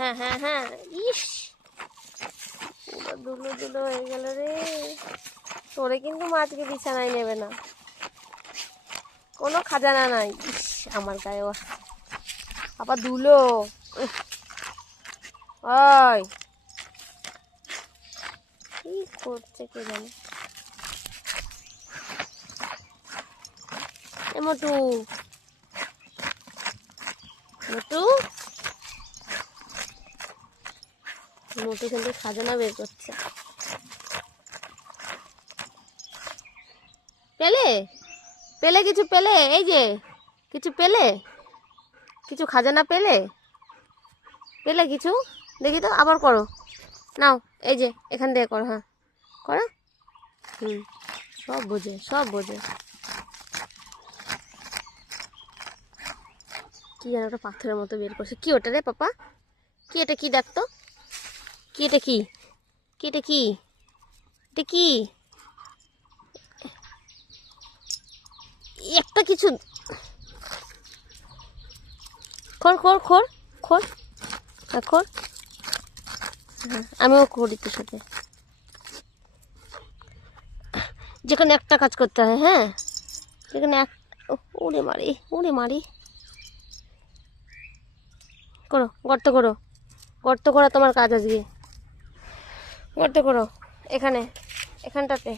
হ্যাঁ হ্যাঁ হ্যাঁ, ইস পুরো দুলো দুলো হয়ে গেল রে। তোরে কিন্তু মাছকে বিছানায় নেবে না, কোনো খাজানা নাই। ইস আমার গায়ে আবার ধুলো। ওই কি করছে কে জানে। এ মোটু, মোটু মোটু কিন্তু খাজানা বের করছে। পেলে পেলে কিছু পেলে, এই যে কিছু পেলে, কিছু খাজানা পেলে, পেলে কিছু দেখি তো, আবার করো। নাও এই যে এখান থেকে করো, হ্যাঁ করো। সব বোঝে, সব বোঝে। কি যেন একটা পাথরের মতো বের করছে। কি ওটা রে পাপা? কি এটা? কি দেখতো? কি এটা? কি কি এটা? কি এটা? কি একটা কিছু? খোর খোর খোর খোর, খোর। আমিও করি তোর সাথে। যেখানে একটা কাজ করতে হয়, হ্যাঁ যেখানে এক, উড়ে মারি উড়ে মারি। করো, গর্ত করো, গর্ত করা তোমার কাজ আজকে। গর্ত করো এখানে, এখানটাতে।